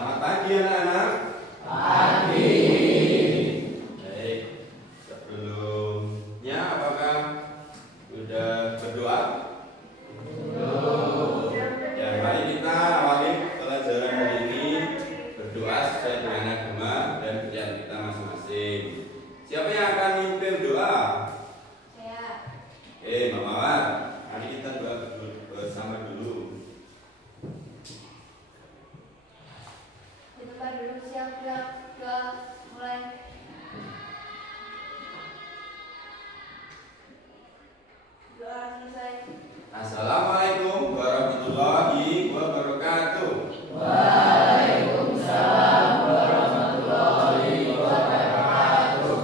Selamat pagi anak-anak. Pagi. Baik, sebelumnya apakah sudah berdoa? Belum. Ya, mari kita awali pelajaran hari ini berdoa sesuai dengan agama dan kepercayaan kita masing-masing. Siapa yang akan mimpin doa? Saya. Oke, Mbak Mawar, mari kita doa bersama dulu. Di tempat duduk siap doa mulai. Doa selesai. Assalamualaikum warahmatullahi wabarakatuh. Waalaikumsalam warahmatullahi wabarakatuh.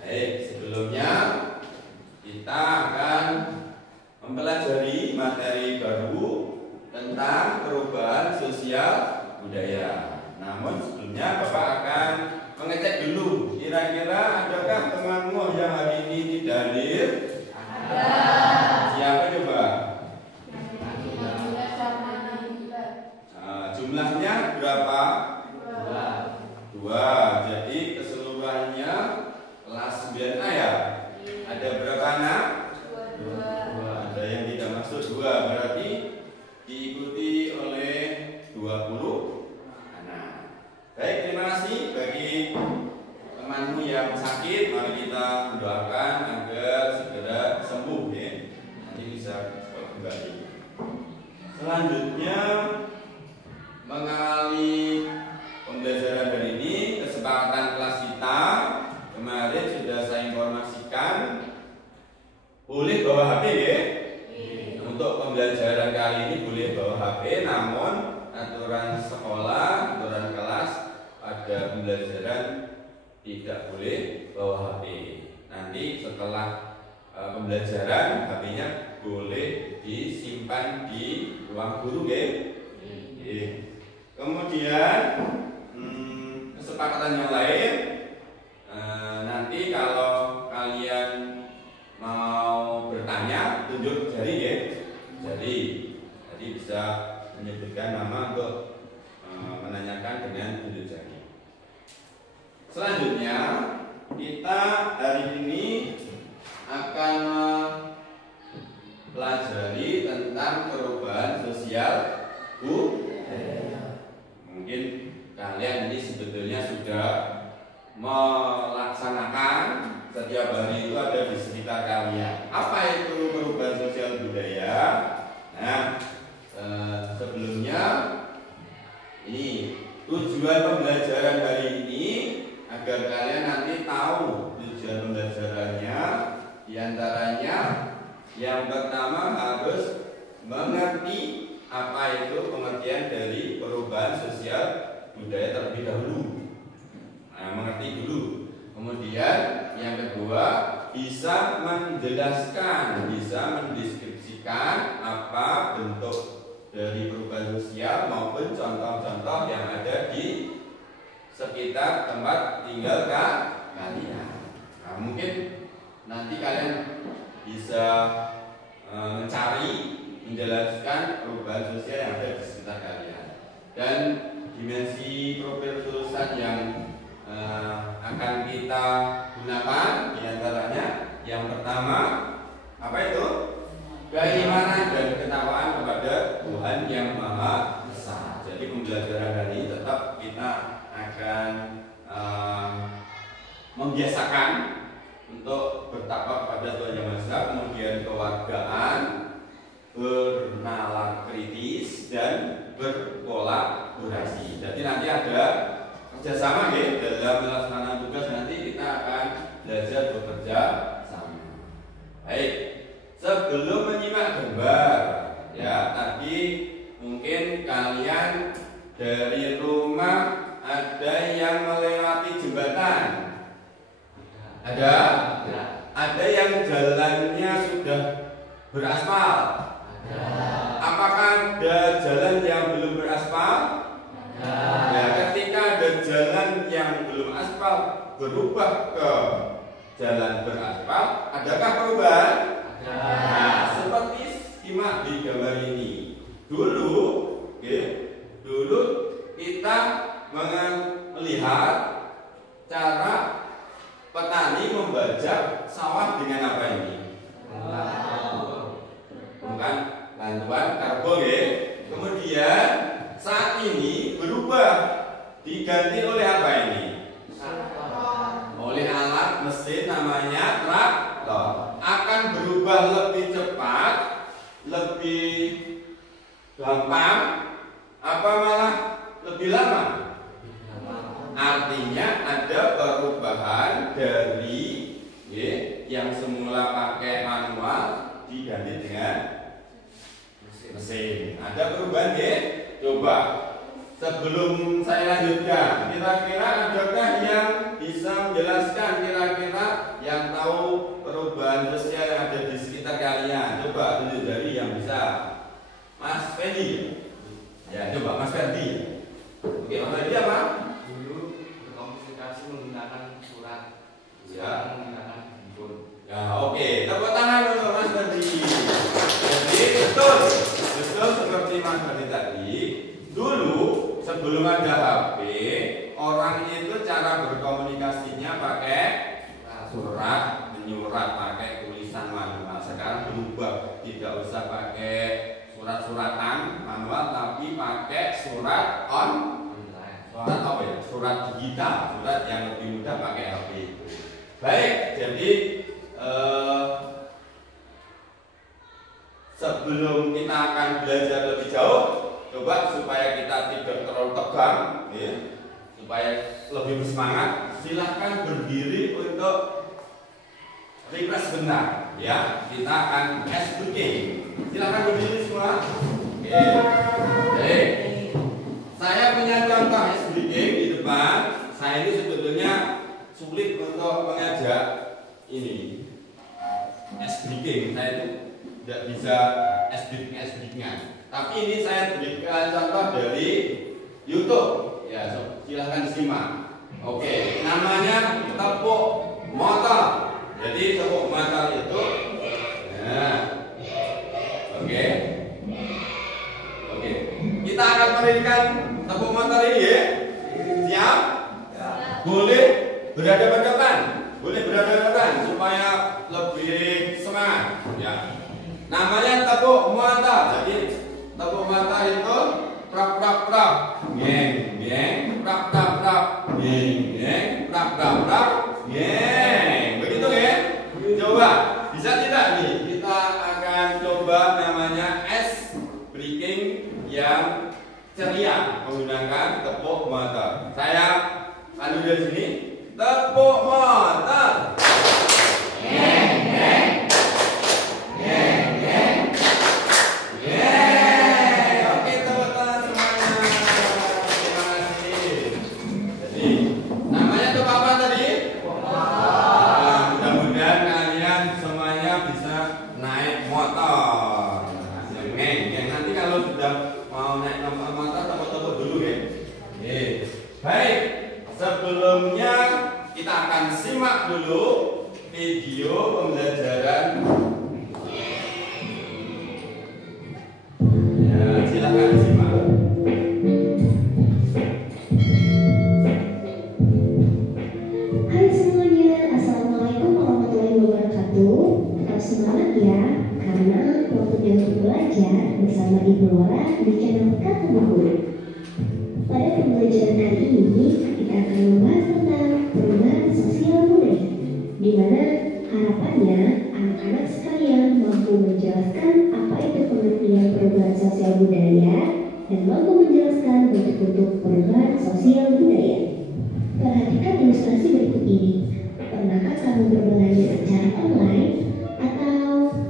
Baik, sebelumnya kita akan mempelajari materi baru tentang perubahan sosial budaya. Namun sebelumnya Bapak akan mengecek dulu, kira-kira adakah temanmu yang hari ini tidak hadir? Ada. Siapa coba? Jumlahnya berapa? Dua. Jadi keseluruhannya kelas 9A ya? Ada berapa anak? Dua. Ada yang tidak masuk 2, berarti diikuti oleh 20 anak. Baik, terima kasih bagi temanmu yang sakit. Mari kita mendoakan agar segera sembuh ya. Nanti bisa sekolah kembali. Selanjutnya mengawali pembelajaran hari ini, kesepakatan kelas kita kemarin sudah saya informasikan boleh bawa HP ya. Untuk pembelajaran kali ini boleh bawa HP, namun aturan sekolah, aturan kelas pada pembelajaran tidak boleh bawa HP. Nanti setelah pembelajaran HP-nya boleh disimpan di ruang guru ya. Kemudian kesepakatan yang lain, nanti kalau kalian mau bertanya tunjuk jari ya. Jadi bisa menyebutkan nama untuk menanyakan dengan tunjuk jari. Selanjutnya kita hari ini akan pelajari tentang perubahan sosial budaya. Mungkin kalian ini sebetulnya sudah melaksanakan setiap hari itu ada di sekitar kalian. Apa itu perubahan sosial budaya? Nah, sebelumnya ini tujuan pembelajaran hari ini agar kalian nanti tahu tujuan pembelajarannya. Di antaranya yang pertama harus mengerti apa itu pengertian dari perubahan sosial budaya terlebih dahulu. Nah, mengerti dulu. Kemudian yang kedua bisa menjelaskan, bisa mendeskripsikan apa bentuk dari perubahan sosial maupun contoh-contoh yang ada di sekitar tempat tinggal kalian. Nah, mungkin nanti kalian bisa mencari, menjelaskan perubahan sosial yang ada di sekitar kalian. Dan dimensi profil tulisan yang akan kita gunakan diantaranya yang pertama apa itu? Keimanan dan ketakwaan kepada Tuhan yang Maha Esa. Jadi pembelajaran hari ini tetap kita akan membiasakan untuk bertakwa kepada Tuhan yang Maha Esa, kemudian kewargaan, bernalar kritis dan berkolaborasi. Jadi nanti ada kerjasama ya dalam melaksanakan tugas. Nanti kita akan belajar bekerja sama. Baik, sebelum menyimak gambar ya, tadi mungkin kalian dari rumah ada yang melewati jembatan. Ada yang jalannya sudah beraspal. Apakah ada jalan yang belum beraspal? Ya, ketika ada jalan yang belum aspal berubah ke jalan beraspal, adakah perubahan? Nah, seperti simak di gambar ini. Dulu kita pajak sawah dengan apa ini? Bukan bantuan karbon ya. Kemudian saat ini berubah diganti oleh apa ini? Oleh alat mesin namanya traktor. Akan berubah lebih cepat, lebih gampang, apa malah lebih lama? Artinya ada perubahan dari yang semula pakai manual diganti dengan mesin. Ada perubahan ya? Coba sebelum saya lanjutkan, kira-kira adakah yang bisa menjelaskan kira-kira yang tahu perubahan sosial yang ada di sekitar kalian? Coba tunjuk dari yang bisa. Mas Fendi. Ya, coba Mas Fendi. Oke, Mas Fendi apa? Dulu berkomunikasi menggunakan surat, Ya. menggunakan handphone. Ya, oke. Tepuk tangan untuk Mas Fendi. Jadi betul seperti Mas Fendi tadi. Dulu sebelum ada HP, orang itu cara berkomunikasinya pakai surat, menyurat, pakai tulisan manual. Sekarang berubah, tidak usah pakai surat-suratan manual, tapi pakai surat surat apa ya? Surat digital, surat yang lebih mudah pakai HP. Baik, jadi sebelum kita akan belajar lebih jauh, coba supaya kita tidak terlalu tegang, ya, supaya lebih bersemangat, silahkan berdiri untuk refresh sebentar, ya. Kita akan ice breaking. Silahkan berdiri semua. Oke. Baik. Saya punya contoh ice breaking di depan. Saya ini sebetulnya sulit untuk mengajak ini ice breaking. Saya itu tidak bisa ice breaking-nya. Tapi ini saya berikan contoh dari YouTube. Ya, silahkan simak. Oke, namanya tepuk motor. Jadi tepuk motor itu, nah, oke. Kita akan memberikan tepuk motor ini ya. Siap? Boleh berhadapan-hadapan. Boleh berhadapan-hadapan supaya lebih semangat. Ya. Namanya tepuk motor. Jadi tepuk motor itu prak prak prak, ngeng ngeng, prak prak prak, ngeng ngeng, prak prak prak, ngeng. Begitu ya? Coba, bisa tidak nih? Kita akan coba namanya ice breaking yang ceria menggunakan tepuk motor. Saya pandu dari sini. Tepuk motor. Ngeng ngeng. Baik, sebelumnya kita akan simak dulu video pembelajaran. Ya, silakan simak. Hai semuanya, Assalamualaikum warahmatullahi wabarakatuh. Tetap semangat ya, karena waktunya untuk belajar bersama Ibu Laura di channel Kata Buku. Pada pembelajaran kali ini, kita akan membahas tentang perubahan sosial budaya, di mana harapannya anak-anak sekalian mampu menjelaskan apa itu pengertian perubahan sosial budaya dan mampu menjelaskan bentuk-bentuk perubahan sosial budaya. Perhatikan ilustrasi berikut ini. Pernahkah kamu berbelanja secara online? Atau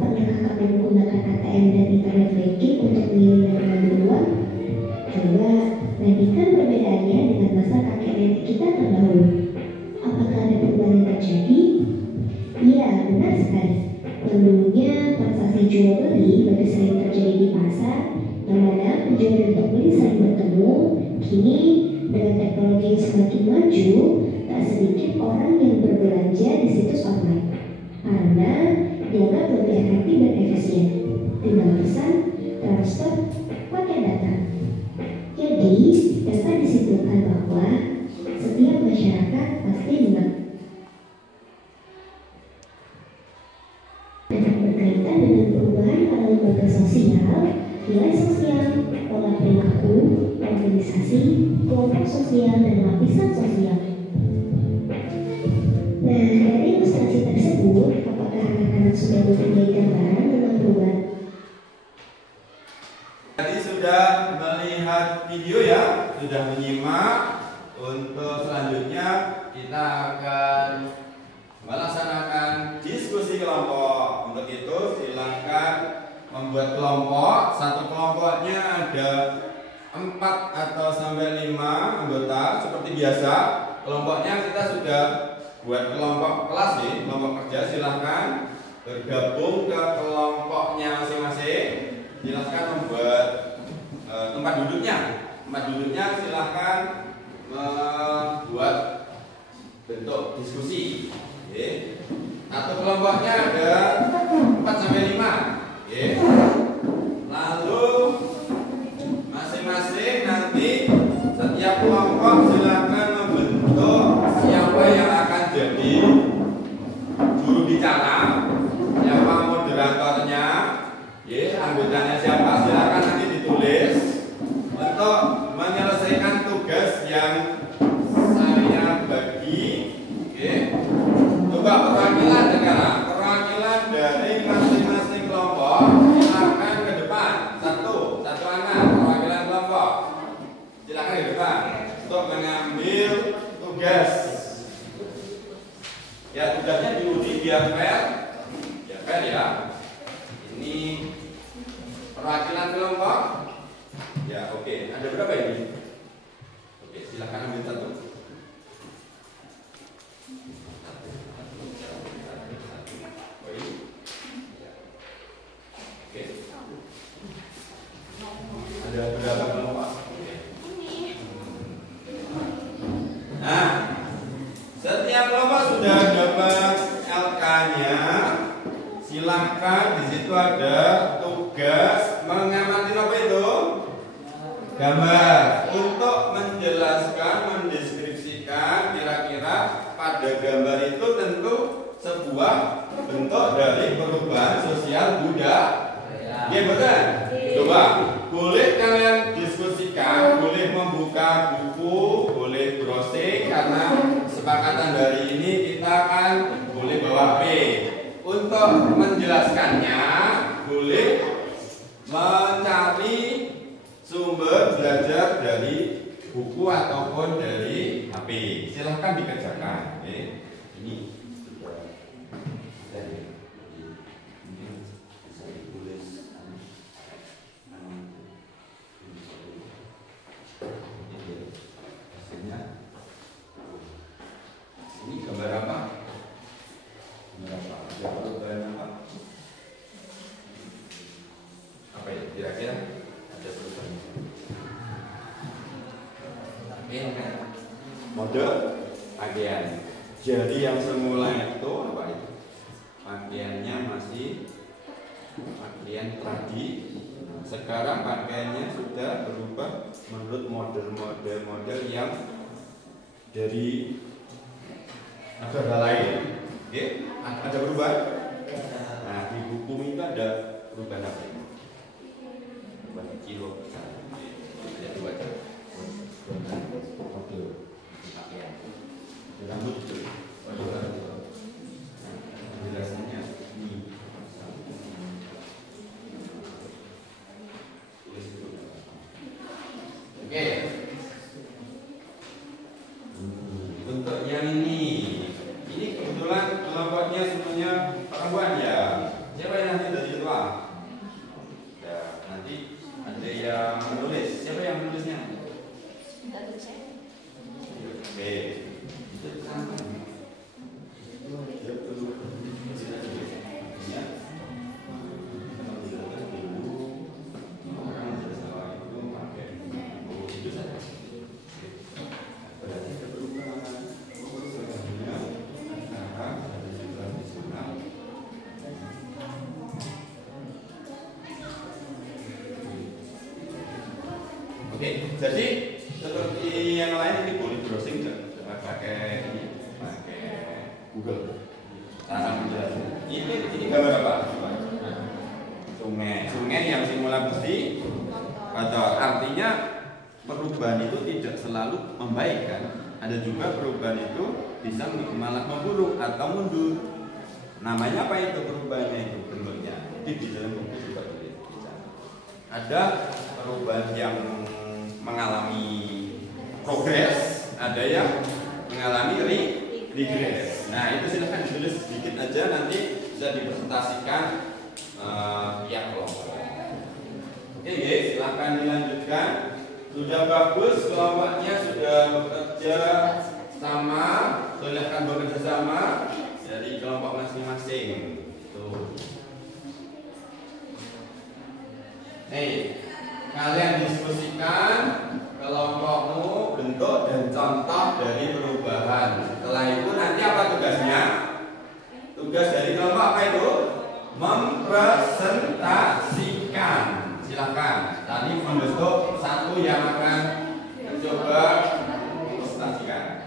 pernahkah kamu menggunakan ATM dan internet banking untuk mengirim dan mengambil uang? Coba bandingkan perbedaannya dengan masa kakek nenek kita terdahulu. Apakah ada perubahan yang terjadi? Iya, benar sekali. Yang dulunya transaksi jual beli lebih sering terjadi di pasar, yang mana penjual dan pembeli sering bertemu. Kini dengan teknologi yang semakin maju, tak sedikit orang yang berbelanja di situs online karena dianggap lebih efektif dan efisien. Tinggal pesan organisasi, kelompok sosial, dan lapisan sosial. Nah, dari ilustrasi tersebut, apakah anak-anak sudah mempunyai gambaran tentang perubahan? Tadi sudah melihat video ya, sudah menyimak. Untuk selanjutnya kita akan melaksanakan diskusi kelompok. Untuk itu silakan membuat kelompok. Satu kelompoknya ada 4 atau sampai 5 anggota seperti biasa. Kelompoknya kita sudah buat kelompok kelas nih, kelompok kerja. Silahkan bergabung ke kelompoknya masing-masing. Silahkan membuat tempat duduknya. Tempat duduknya silahkan membuat bentuk diskusi. Oke. Satu kelompoknya ada 4 sampai 5. Oke. Lalu masing-masing nanti setiap kelompok silakan membentuk siapa yang akan jadi juru bicara, siapa moderatornya, anggotanya siapa, silakan nanti ditulis untuk menyelesaikan tugas yang saya bagi. Oke. Coba perwakilan negara, perwakilan dari masing-masing kelompok silakan ke depan. Satu angkat perwakilan kelompok. Silakan ke depan untuk mengambil tugas. Ya, tugasnya diuji biar fair. Ya, fair ya. Ini perwakilan kelompok. Ya, oke. Ada berapa ini? Oke, silakan ambil satu. Oke. Ada berapa kelompok? Nah, setiap kelompok sudah dapat LK-nya. Silakan di situ ada tugas mengamati apa itu? Gambar. Untuk menjelaskan, mendeskripsikan kira-kira pada gambar itu tentu sebuah bentuk dari perubahan sosial budaya. Iya betul? Coba, boleh kalian diskusikan, boleh membuka buku, boleh browsing, karena kesepakatan dari ini kita kan boleh bawa HP. Untuk menjelaskannya, boleh mencari sumber belajar dari buku ataupun dari HP. Silahkan dikerjakan. Ini sudah dari mungkin bisa ditulis. Ini gambar apa? Gambar apa? Ada perubahan apa? Apa ya? Kira-kira ada perubahan. Mode pakaian. Jadi yang semula itu apa itu? Pakaiannya masih pakaian tradisional. Sekarang pakaiannya sudah berubah menurut model-model yang dari negara lain. Oke, ada perubahan. Nah, di buku itu ada perubahan apa ini? Perubahan kilo misalnya. Ada dua cara. Model pakaian. Rambut itu. Penjelasannya ini. Oke. Untuk yang ini kebetulan kelompoknya semuanya perempuan ya. Siapa yang nanti dari tua? Ya, nanti ada yang menulis. Siapa yang menulisnya? Oke. Itu sama. Dia perlu ya. Orang bersama itu pakai itu saja. Berarti ada perubahan. Oke, jadi seperti yang lain ini boleh browsing coba pakai ini, pakai Google. Cara menjelaskan. Ini gambar apa? Sungai yang simula besi. Atau artinya perubahan itu tidak selalu membaik kan. Ada juga perubahan itu bisa malah memburuk atau mundur. Namanya apa itu perubahannya itu bentuknya? Di dalam buku juga berbicara. Ada perubahan yang mengalami progres, ada yang mengalami regres. Nah itu silahkan ditulis sedikit aja, nanti bisa dipresentasikan tiap kelompok. Oke guys, silahkan dilanjutkan. Sudah bagus, kelompoknya sudah bekerja sama, silahkan bekerja sama dari kelompok masing-masing. Tuh. Nih, kalian diskusikan kelompokmu, bentuk dan contoh dari perubahan. Setelah itu nanti apa tugasnya? Tugas dari kelompok apa itu? Mempresentasikan. Silakan. Tadi membentuk satu yang akan mencoba mempresentasikan.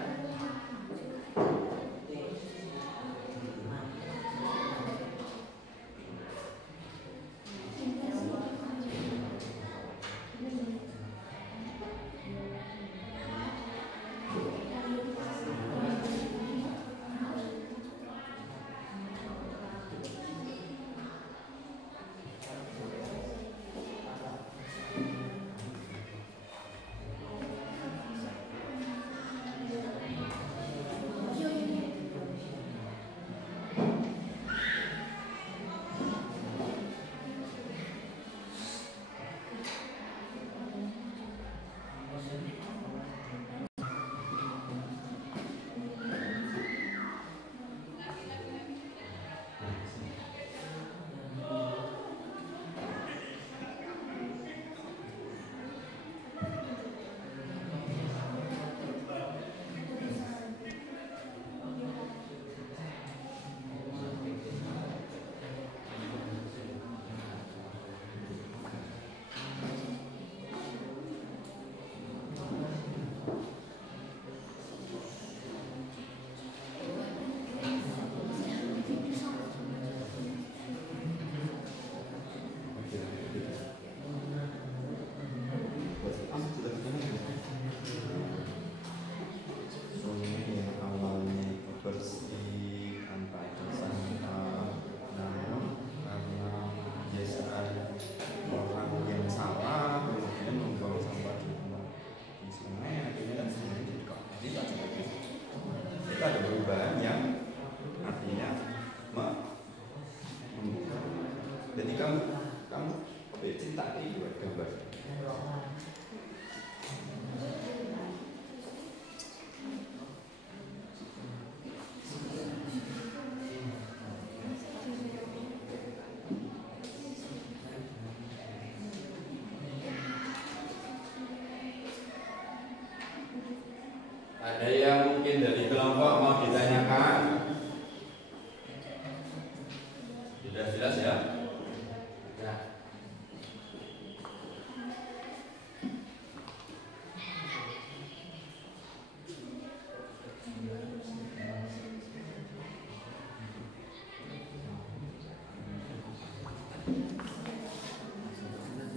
Ada perubahan yang artinya jadi kamu cinta itu gambar. Ada yang mungkin dari kelompok mau ditanyakan? Sudah jelas ya? Ya.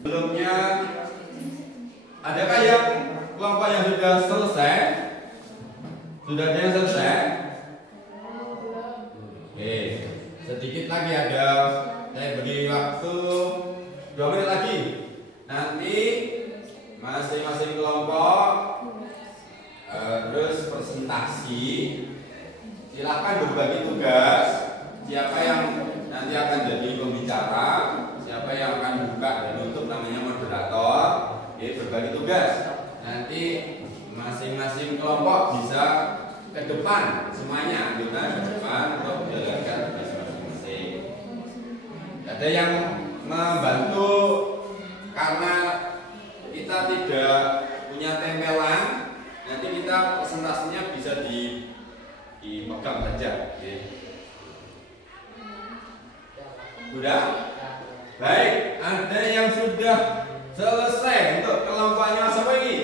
Sebelumnya, adakah yang kelompok yang sudah selesai? Sudah ada yang selesai? Oke, sedikit lagi ada. Saya beri waktu 2 menit lagi. Nanti masing-masing kelompok terus presentasi. Silakan berbagi tugas. Siapa yang nanti akan jadi pembicara, siapa yang akan buka dan tutup namanya moderator. Oke, berbagi tugas. Nanti masing-masing kelompok bisa ke depan semuanya, kita ke depan untuk menjalankan tugas masing-masing. Ada yang membantu karena kita tidak punya tempelan, nanti kita presentasinya bisa dipegang saja. Sudah? Baik, ada yang sudah selesai untuk kelompoknya siapa ini?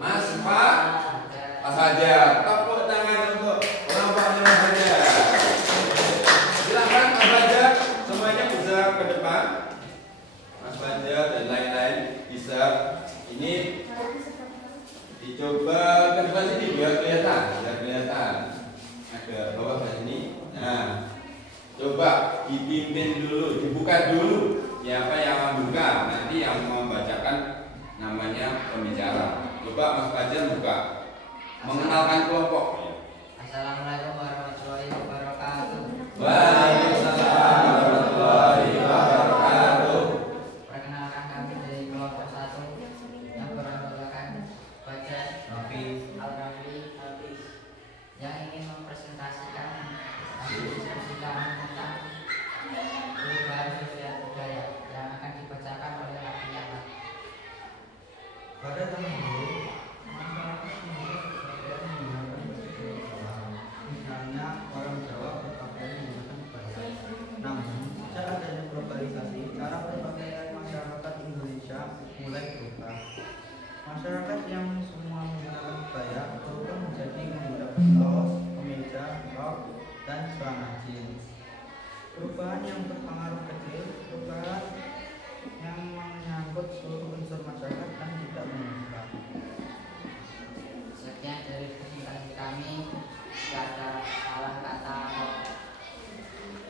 Mas Pak Fajar, tepuk tangan untuk kelompoknya Mas Fajar. Silakan Mas Fajar, semuanya bisa ke depan. Mas Fajar dan lain-lain bisa. Ini Coba Mas Fajar buka. Mengenalkan kelompok. Assalamualaikum warahmatullahi wabarakatuh. Waalaikumsalam warahmatullahi wabarakatuh. Perkenalkan kami dari kelompok 1 yang beranggotakan Fajar, Al-Rafi, yang ingin mempresentasikan hasil diskusi kami tentang perubahan sosial budaya yang akan dibacakan oleh laki-laki. Pada tahun dulu, masyarakat membuat pakaian menggunakan baju. Misalnya orang Jawa berpakaian menggunakan baju. Namun, sejak adanya globalisasi, cara berpakaian masyarakat Indonesia mulai berubah. Masyarakat yang semua menggunakan kebaya berubah menjadi menggunakan kaos, kemeja, rok, dan celana jeans. Perubahan yang berpengaruh kecil, perubahan yang menyangkut seluruh unsur masyarakat dan tidak mengubah. Sekian dari presentasi kami. Jika ada salah kata,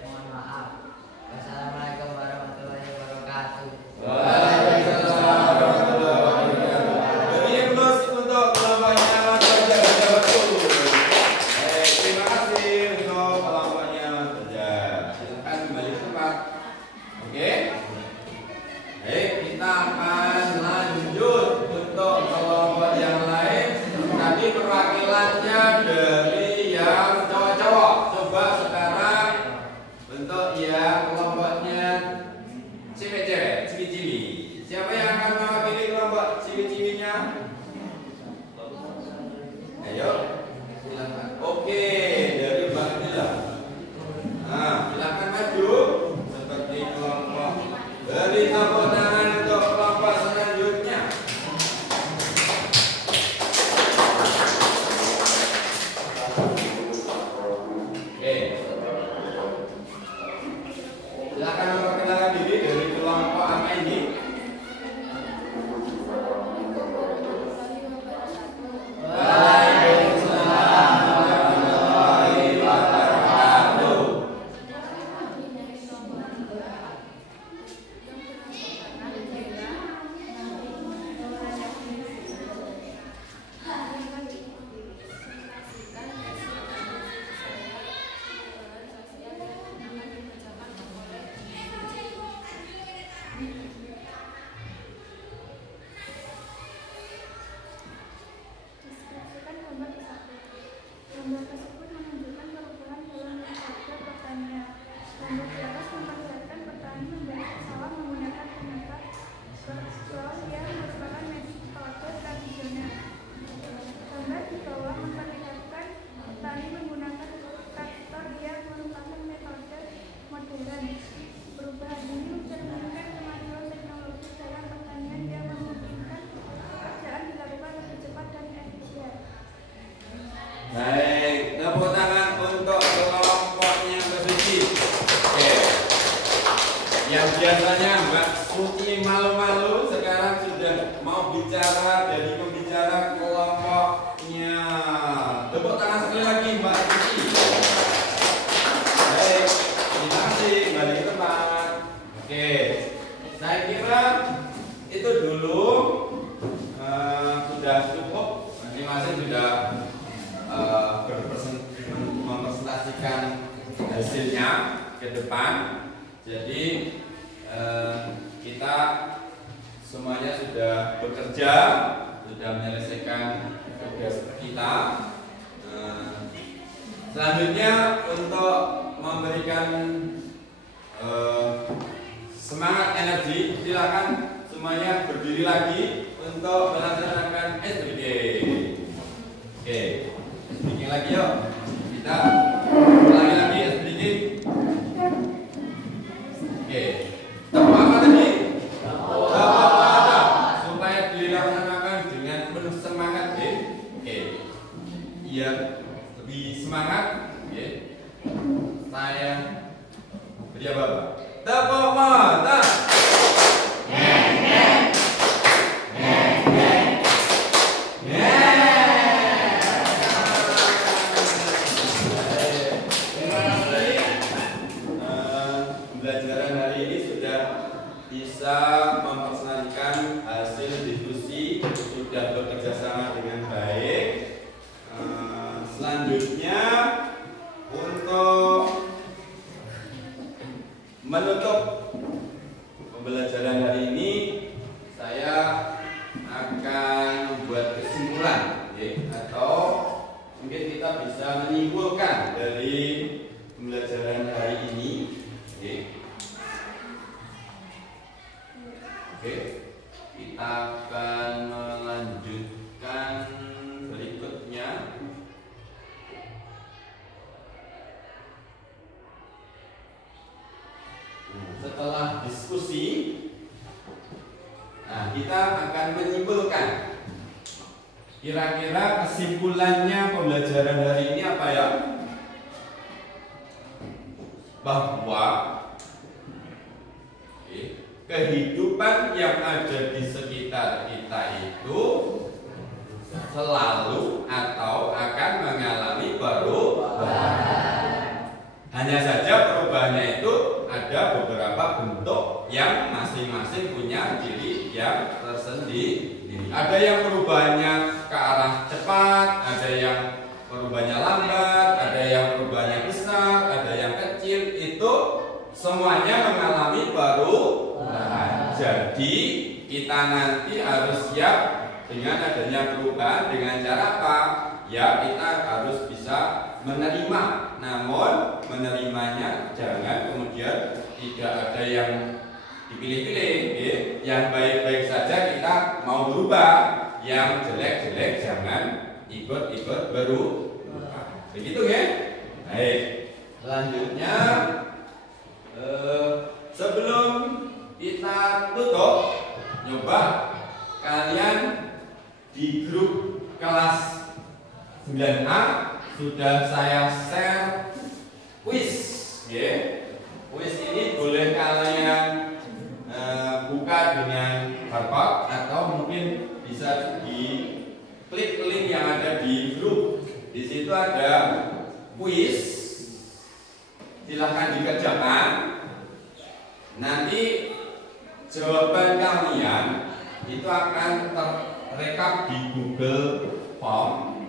mohon maaf. Wassalamualaikum warahmatullahi wabarakatuh. Waalaikumsalam warahmatullahi wabarakatuh. Beri plus untuk kelompoknya Mas Fajar. Terima kasih untuk kelompoknya Mas Fajar. Silakan kembali ke tempat. Oke. Baik, kita akan lanjut untuk kelompok yang lain. Tadi perwakilannya dari yang cowok-cowok. Coba sekarang bentuk yang kelompoknya cewek-cewek, ciwi-ciwi. Siapa yang akan mewakili kelompok ciwi-ciwinya? Ayo, silakan. Oke, dari Mbak Dila. Nah, silakan maju seperti kelompok. Beri tepuk tangan untuk kelompok selanjutnya. Oke. Silakan memperkenalkan diri dari kelompok apa ini? Waalaikumsalam warahmatullahi wabarakatuh. Deskripsikan gambar tersebut. Gambar tersebut menunjukkan perubahan dalam metode pertanian. Gambar di atas memperlihatkan petani membeli sawah menggunakan penyekat kerbau yang merupakan metode tradisional. Gambar di bawah memperlihatkan petani menggunakan traktor yang merupakan metode modern. Perubahan ini mencerminkan kemajuan teknologi dalam pertanian yang memungkinkan pekerjaan dilakukan lebih cepat dan efisien. Baik, tepuk tangan untuk kelompoknya Mbak Oke. Yang biasanya Mbak Suci malu-malu sekarang sudah mau bicara dari pembicara kelompoknya. Tepuk tangan sekali lagi Mbak Suci. Baik, terima kasih kembali ke tempat. Oke, saya kira itu dulu sudah cukup. Masing-masing sudah mempresentasikan hasilnya ke depan. Jadi kita semuanya sudah bekerja, sudah menyelesaikan tugas kita. Selanjutnya untuk memberikan semangat energi, silakan semuanya berdiri lagi untuk melaksanakan SBG. Oke, SBG lagi yuk. Kita ulangi lagi SBG. Oke, tepuk apa tadi? Tepuk apa? Supaya dilaksanakan dengan penuh semangat, ya. Oke, iya, lebih semangat, ya. Saya beri apa? Tepuk mata. kita akan melanjutkan berikutnya. Setelah diskusi, nah kita akan menyimpulkan kira-kira kesimpulannya pembelajaran hari ini apa ya? Bahwa kehidupan yang ada di sekitar kita itu selalu atau akan mengalami perubahan. Hanya saja perubahannya itu ada beberapa bentuk yang masing-masing punya ciri yang tersendiri. Ada yang perubahannya ke arah cepat, ada yang perubahannya lambat, ada yang perubahannya besar, ada yang kecil. Itu semuanya mengalami perubahan. Jadi kita nanti harus siap dengan adanya perubahan. Dengan cara apa? Ya, kita harus bisa menerima. Namun menerimanya jangan kemudian tidak ada yang dipilih-pilih, yang baik-baik saja kita mau berubah, yang jelek-jelek jangan ikut-ikut berubah. Begitu ya? Baik. Selanjutnya sebelum kita tutup, coba kalian di grup kelas 9A sudah saya share kuis, ya. Kuis ini boleh kalian buka dengan barcode atau mungkin bisa diklik link yang ada di grup. Di situ ada kuis, silahkan dikerjakan. Nanti jawaban kalian itu akan terrekam di Google Form.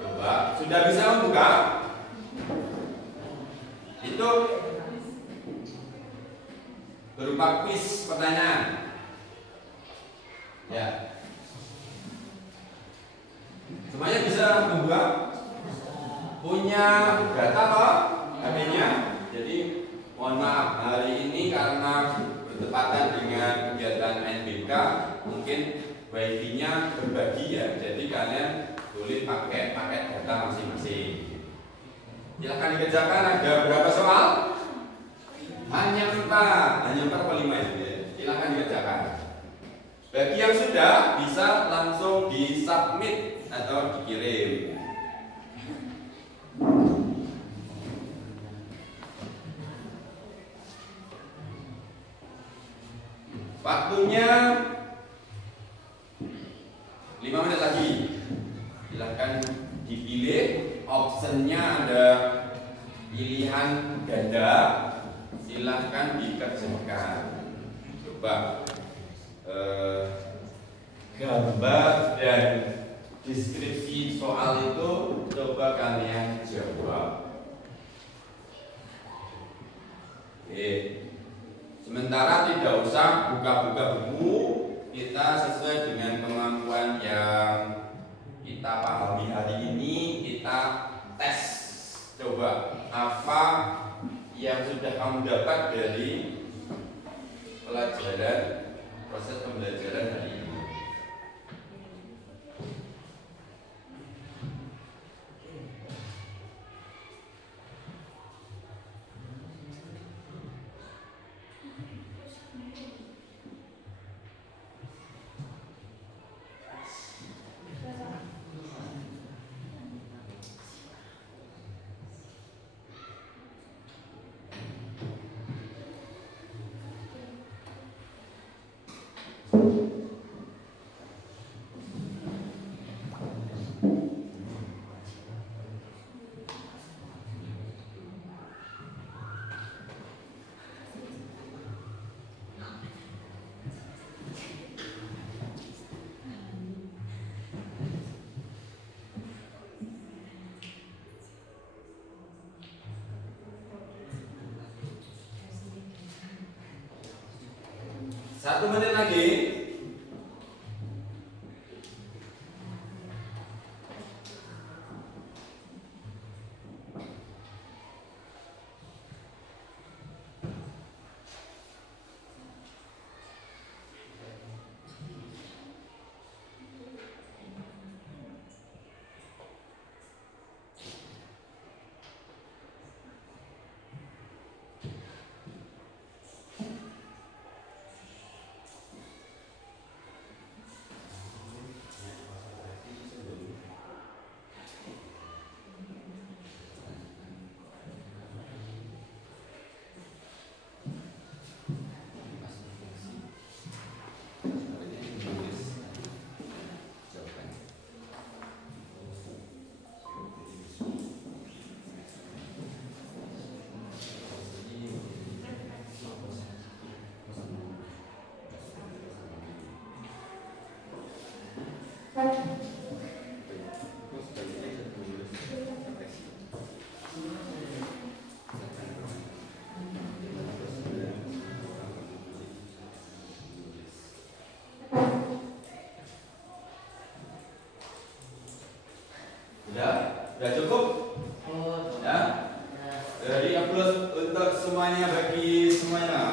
Coba, sudah bisa membuka? Itu berupa kuis pertanyaan. Ya. Semuanya bisa membuka? Punya data kok HP-nya? Jadi mohon maaf, hari ini karena bertepatan dengan kegiatan NBK, mungkin wifi-nya berbagi ya. Jadi kalian boleh pakai paket data masing-masing. Silahkan dikerjakan. Ada berapa soal? Hanya 4 atau 5 ya. Silahkan dikerjakan. Bagi yang sudah bisa langsung di submit atau dikirim. Waktunya 5 menit lagi. Silahkan dipilih. Optionnya ada pilihan ganda. Silahkan dikerjakan. Coba gambar dan deskripsi soal itu coba kalian jawab. Oke. Sementara tidak usah buka-buka buku, kita sesuai dengan kemampuan yang kita pahami hari ini, kita tes. Coba apa yang sudah kamu dapat dari pelajaran, proses pembelajaran hari ini. Satu menit lagi. Udah cukup? Ya. Dari applause untuk semuanya, bagi semuanya.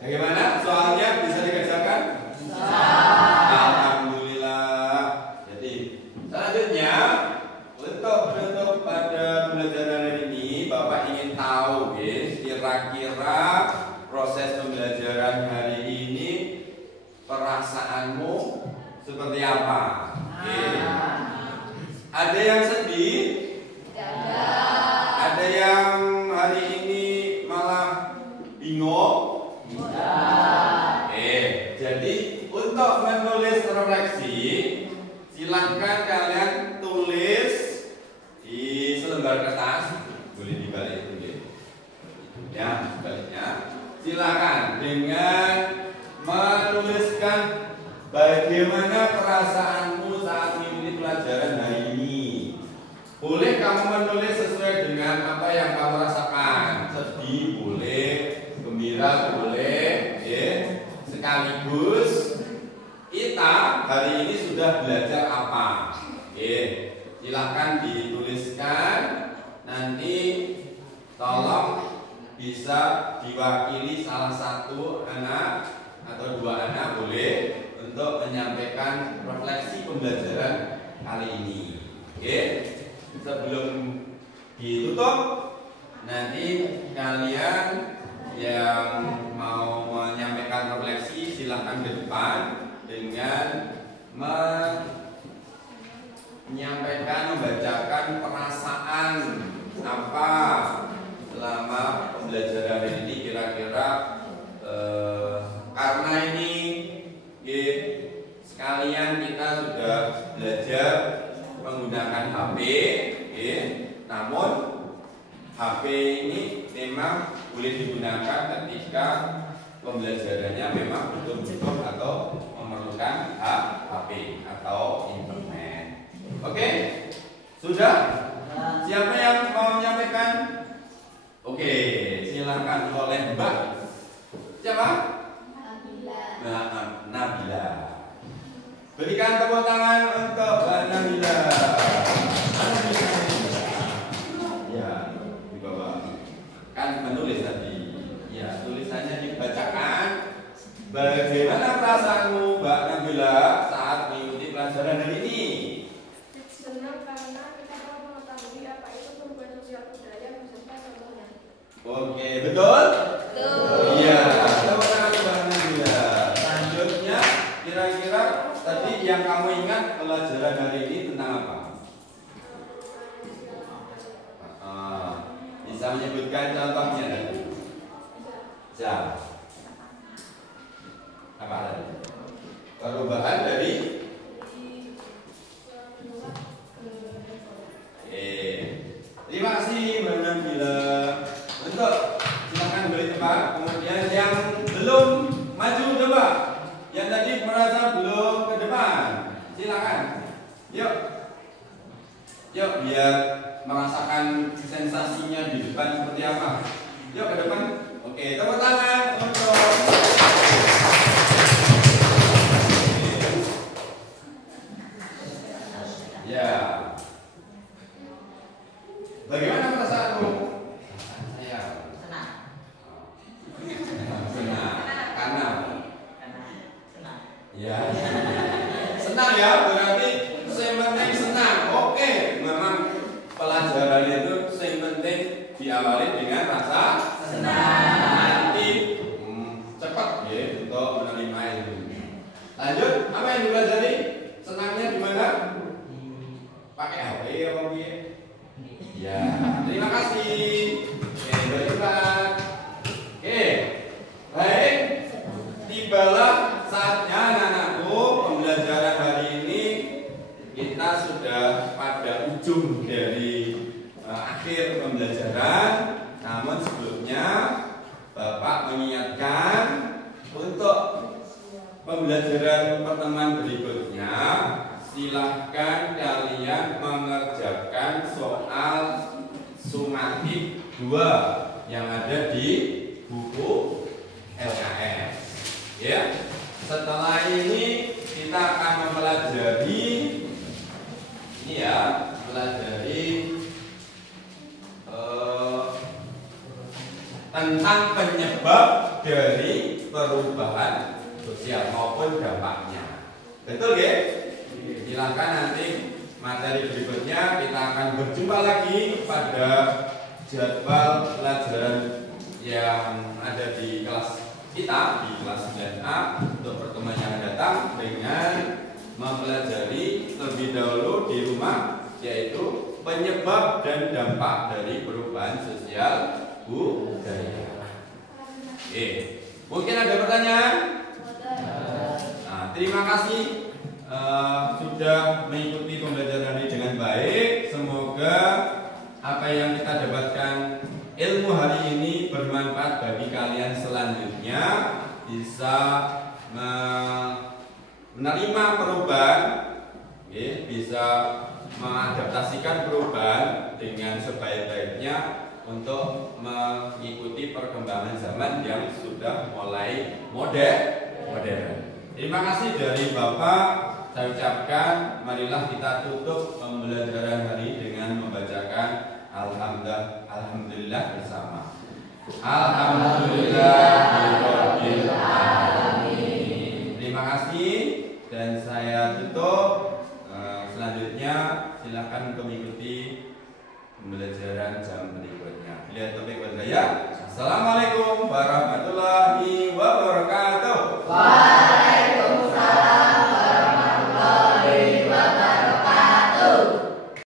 Bagaimana? Soalnya bisa dikerjakan? Alhamdulillah. Jadi selanjutnya untuk pada pembelajaran hari ini, Bapak ingin tahu, guys, kira-kira proses pembelajaran hari ini perasaanmu seperti apa? Ada yang sedih? Ada yang hari ini malah bingung? Jadi untuk menulis refleksi, silahkan kalian tulis di selembar kertas, boleh dibalik dulu, ya, sebaliknya. Silakan dengan menuliskan bagaimana perasaanmu saat mengikuti pelajaran hari ini. Boleh kamu menulis sesuai dengan apa yang kamu rasakan. Sedih boleh, gembira boleh, ya. Sekaligus kita hari ini sudah belajar apa. Silahkan dituliskan. Nanti tolong bisa diwakili salah satu anak atau dua anak boleh untuk menyampaikan refleksi pembelajaran kali ini. Sebelum ditutup, nanti kalian yang mau menyampaikan refleksi silahkan ke depan dengan menyampaikan, membacakan perasaan apa selama pembelajaran ini kira-kira. Karena ini sekalian kita sudah belajar menggunakan HP, namun HP ini memang boleh digunakan ketika pembelajarannya memang betul-betul atau memerlukan HP atau internet. Oke? Sudah? Siapa yang mau menyampaikan? Oke, silakan oleh Mbak. Siapa? Nabila. Berikan tepuk tangan untuk Mbak Nabila. Ya, di bawah. Kan menulis tadi. Ya, tulisannya dibacakan. Bagaimana perasaanmu, Mbak Nabila, saat mengikuti pelajaran hari ini? Senang karena kita mau mengetahui apa itu perubahan sosial budaya beserta contohnya. Oke, betul? Iya, tepuk tangan Mbak Nabila. Selanjutnya, kira-kira tadi yang kamu ingat pelajaran hari ini tentang apa? Bisa menyebutkan contohnya tadi? Bisa. Apa tadi? Perubahan dari terima kasih Mbak Nabila. Untuk silakan beri tempat. Kemudian yang belum maju coba. Yang tadi merasa belum ke depan, silakan. Yuk. Yuk biar merasakan sensasinya di depan seperti apa. Yuk ke depan. Oke, tepuk tangan untuk ya. Bagaimana perasaanmu? Saya senang. Karena ya. Senang ya, berarti yang penting senang. Oke, memang pelajaran itu yang penting diawali dengan rasa senang. Nanti cepat ya untuk menerima itu. Lanjut, apa yang dipelajari? Senangnya gimana? Pakai HP apa gitu? Ya, terima kasih. Oke, berikutlah. Oke, baik. Tibalah saatnya anak-anakku, pembelajaran hari ini kita sudah pada ujung dari akhir pembelajaran. Namun sebelumnya Bapak mengingatkan pembelajaran pertemuan berikutnya, silahkan kalian mengerjakan soal sumatif 2 yang ada di buku LKS. Ya. Setelah ini kita akan mempelajari ini ya, tentang penyebab dari perubahan sosial maupun dampaknya. Betul ya? Silakan nanti materi berikutnya kita akan berjumpa lagi pada jadwal pelajaran yang ada di kelas kita, di kelas 9A untuk pertemuan yang datang dengan mempelajari terlebih dahulu di rumah, yaitu penyebab dan dampak dari perubahan sosial budaya. Oke, mungkin ada pertanyaan? Nah, terima kasih sudah mengikuti pembelajaran ini dengan baik. Semoga apa yang kita dapatkan ilmu hari ini bermanfaat bagi kalian selanjutnya, bisa menerima perubahan, bisa mengadaptasikan perubahan dengan sebaik-baiknya untuk mengikuti perkembangan zaman yang sudah mulai modern. Terima kasih dari Bapak. Saya ucapkan, marilah kita tutup pembelajaran hari dengan membacakan Alhamdulillah bersama. Alhamdulillahirabbil alamin. Terima kasih dan saya tutup. Selanjutnya silakan untuk mengikuti